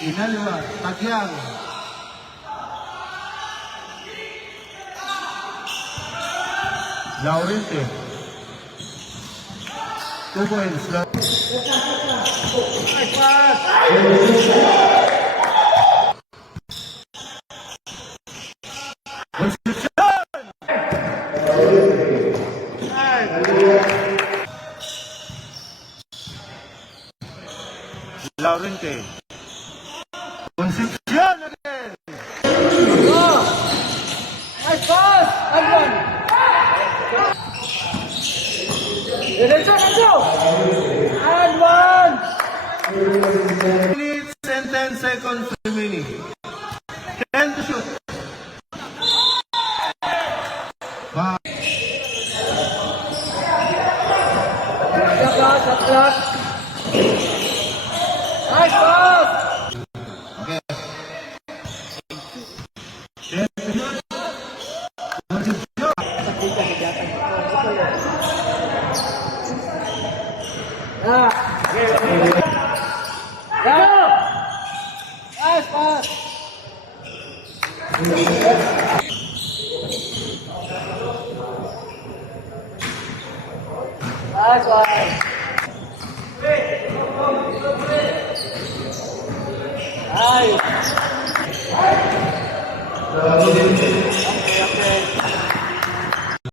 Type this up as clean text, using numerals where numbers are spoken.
Inaliwa, Tagyang. Laurente. 2 points. Laurente. Concepcion again. Nice pass! And one! Diretso! And one! Minutes and 10 seconds remaining. 10 to shoot. Shot clock! Nice pass! Okay. 10 to shoot. Concepcion. Go! Nice pass! Nice one!